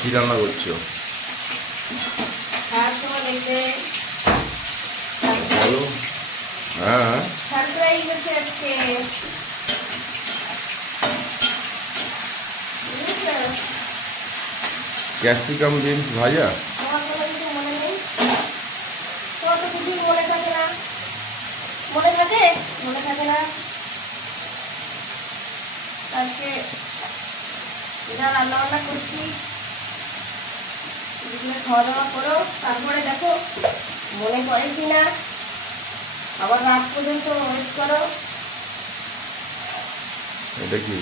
কি রান্না করছ? বলো। হ্যাঁ বুঝেছ? ক্যাপসিকাম বিনস ভাজা? মনে থাকে? মনে থাকে না? আজকে বান্না করছি। খাওয়া দাওয়া করো। তারপরে দেখো মনে পড়ে কি না আবার রাত পর্যন্ত ওয়েট করো। এটা কি?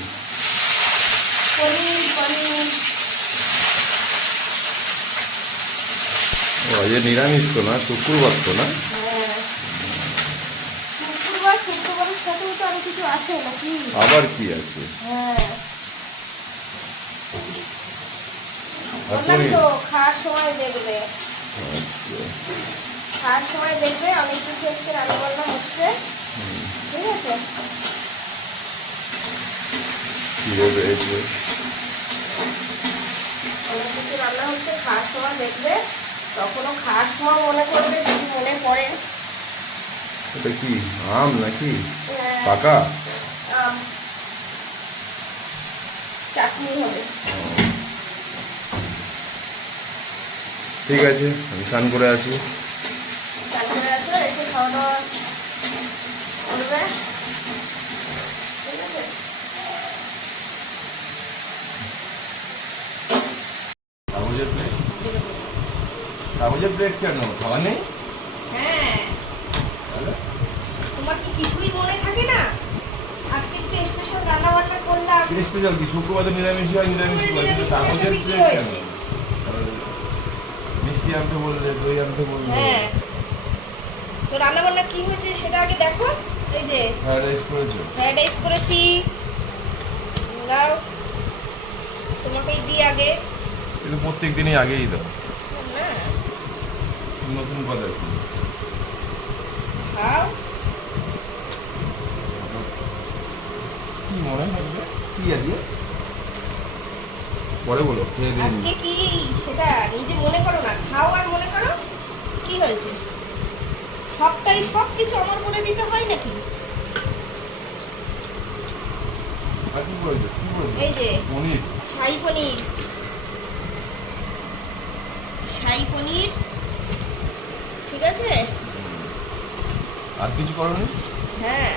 পনির পনির। আজকে নিরামিষ তো না শুক্রবার তো না? হ্যাঁ। শুক্রবার শুক্রবারের সাথেও তো আরও কিছু আছে নাকি? আবার কি আছে? হ্যাঁ। খাওয়ার সময় দেখবে। আচ্ছা। খাওয়ার সময় দেখবে অনেক কিছু রান্না বান্না হচ্ছে। ঠিক আছে? কি দেবে অনেক কিছু রান্না হচ্ছে খাওয়ার সময় দেখবে। তখনও খাওয়ার সময় মনে করবে যদি মনে পড়ে। এটা কি আম নাকি? পাকা? আম, চাটনি হবে। ঠিক আছে আমি স্নান করে আছি কাগজের প্লেট কাগজের প্লেট কেন? খাওয়া নেই? হ্যাঁ। তোমার কি কিছুই মনে থাকে না? আজকে একটু স্পেশাল রান্না বান্না করলাম স্পেশাল কি? শুক্রবার নিরামিষ হয় নিরামিষ হয়। কিন্তু কি প্লেট কেন? মিষ্টি আনতে বললে দই আনতে বললে। হ্যাঁ। তো রান্না বান্না কি হয়েছে সেটা আগে দেখো। এই যে ফ্রাইড রাইস করেছ? ফ্রাইড রাইস করেছি। দাও। তোমাকেই দিই আগে। কিন্তু প্রত্যেক দিনই আগেই দাও। না নতুন কথা। খাও। কি মনে কি পরে বলো খেয়ে দিন আজকে কি? সেটা নিজে মনে করো না খাও আর মনে করো কি হয়েছে? সবটাই সব কিছু আমার করে দিতে হয় নাকি? এই যে শাহী পনির। শাহী পনির। ঠিক আছে? আর কিছু করোনি? হ্যাঁ।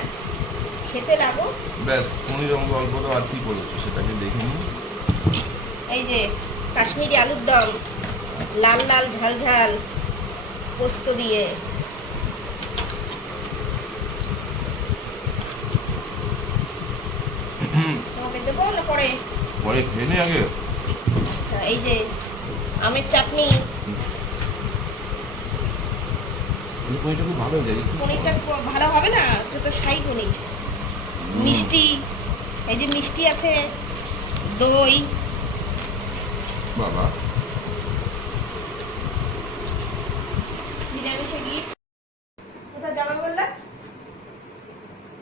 খেতে লাগো। ব্যাস পনির অল্প তো আর কি করেছ সেটাকে দেখে নিই। এই যে কাশ্মীরি আলুর দম লাল লাল ঝাল ঝাল পোস্ত দিয়ে। তোমাকে দেবো না পরে? পরে খেয়ে নি আগে। আচ্ছা এই যে আমের চাটনি। পনিরটা ভালো হবে না? এটা তো শাহী পনির। মিষ্টি এই যে মিষ্টি আছে দই। বাবা।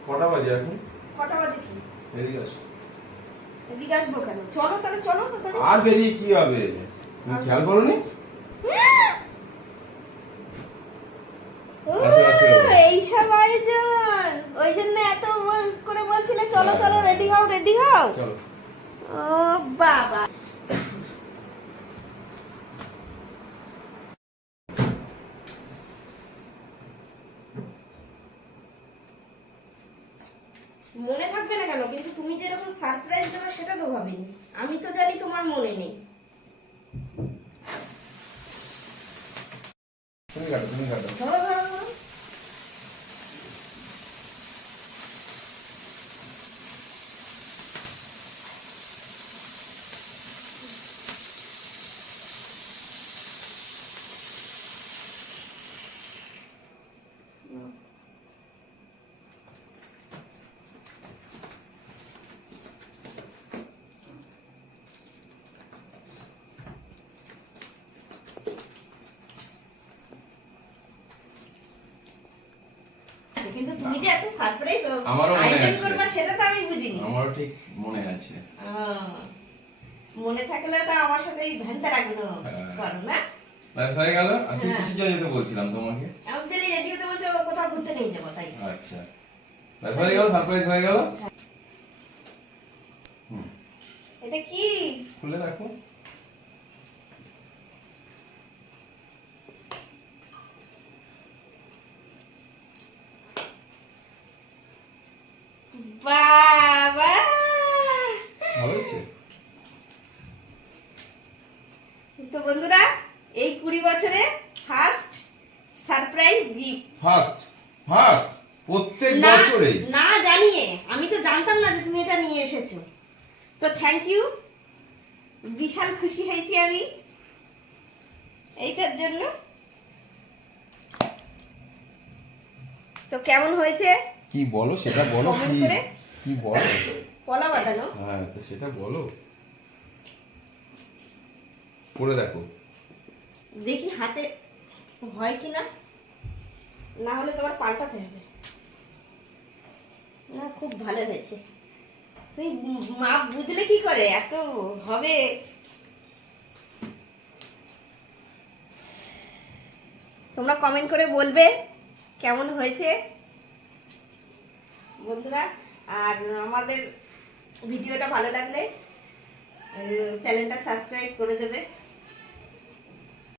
কটা বাজে এখন? কটা বাজে কি? এদিকে আসো। এদিকে আসব কেন? চলো তাহলে চলো তো তাহলে। আর বেরিয়ে কি হবে? তুমি খেয়াল করোনি? আসো। এইসব আয়োজন। ওই জন্য এত করে বলছিলে চলো চলো রেডি হও রেডি হও। চলো। ও বাবা। মনে থাকবে না কেন? কিন্তু তুমি যেরকম সারপ্রাইজ দেবে সেটা তো ভাবিনি। আমি তো জানি তোমার মনে নেই। তুমি কাটো তুমি কাটো। ধরো ধরো ধরো তুমি যে এত সারপ্রাইজ আমারও মনে আছে। করবা সেটা তো আমি বুঝিনি। আমারও ঠিক মনে আছে। মনে থাকলে তো আমার সাথে এই ভ্যানটা রাখব হ্যাঁ। করো না ব্যাস হয়ে গেল? আর হ্যাঁ। কিছু যেতে বলছিলাম তোমাকে? আমি তো রেডি হতে বলছো কোথাও ঘুরতে নিয়ে যাব তাই। আচ্ছা। ব্যাস হয়ে গেল? সারপ্রাইজ হয়ে গেল? এটা কি? খুলে দেখো বাবা ভালো হয়েছে তো বন্ধুরা এই কুড়ি বছরে first surprise gift first first প্রত্যেক না বছরেই। না জানিয়ে আমি তো জানতাম না যে তুমি এটা নিয়ে এসেছ। তো থ্যাংক ইউ বিশাল খুশি হয়েছি আমি এইটার জন্য। তো কেমন হয়েছে? কি বলো সেটা বলো? কি বলো? কলা বাঁধানো। হ্যাঁ তো সেটা বলো। করে দেখো। দেখি হাতে হয় কি না না হলে তোমার পাল্টাতে হবে। না, খুব ভালো হয়েছে। তুমি মাপ বুঝলে কি করে? এত হবে। তোমরা কমেন্ট করে বলবে কেমন হয়েছে। বন্ধুরা, আর আমাদের ভিডিওটা ভালো লাগলে চ্যানেলটা সাবস্ক্রাইব করে দেবে।